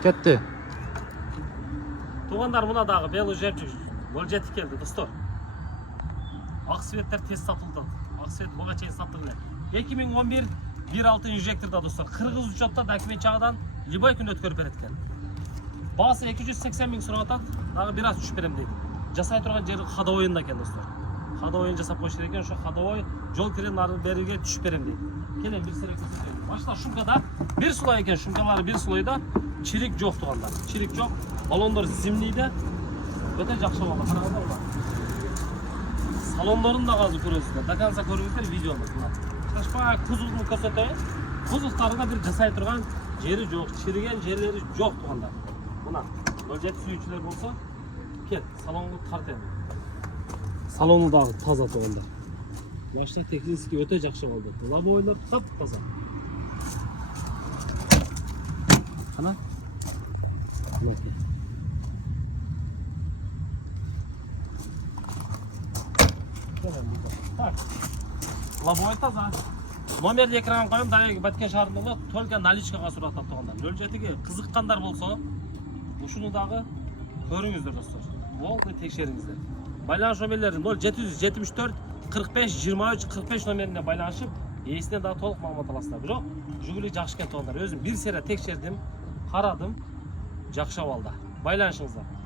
Ketdi. Туғандар мына дағы белый жемчуг 07 келді достор. Ақ светтер тез сатылды. Ақ свет бұға чейін сатылды. 2011 1.6 инжекторда достор. Қырғыз учетта документ жағынан любой күн өткөрүп береткен. Басы 280 000 сұрап атады. Дағы бір аз түшіп берем дейді. Жасай тұрған жері ходовойында екен достор. Ходовойын жасап қойшы екен, ошо ходовой жол кірен ары беріге түшіп берем дейді. Келем бір сірек көрсетейін. Машина шумкада бір сұлай екен, шумкалары бір сұлайда чирик жоқ туғандар. Чирик жоқ. Балондар зимнийді. Өте жақсы болды. Қарағанда олар. Салондарын да қазір көресіздер. До конца көріңіздер видеоны. Шашпай кузовын көрсетейін. Кузовтарында бір жасай тұрған жері жоқ, чириген жерлері жоқ туғандар. Мына 07 сүйіншілер болса, кет, салонды тартайын. Салоны дағы таза туғандар. Машина технически өте жақсы болды. Лобойлар тап-таза. Қана? Лобой таза. Номерді экранға қойым, дайығы бәткен шарында только наличкаға сұрақтап тұғандар. 07-ге қызыққандар болса, ұшыны дағы көріңіздер достар. Олды текшеріңіздер. Байланыш номерлерін 0774 45 23 45 номеріне байланышып, есіне дағы толық мағлұмат аласыздар. Бірақ жүгілі жақшы екен тұғандар. Өзім бір сері текшердім, қарадым, жақшы алды. Байланышыңыздар.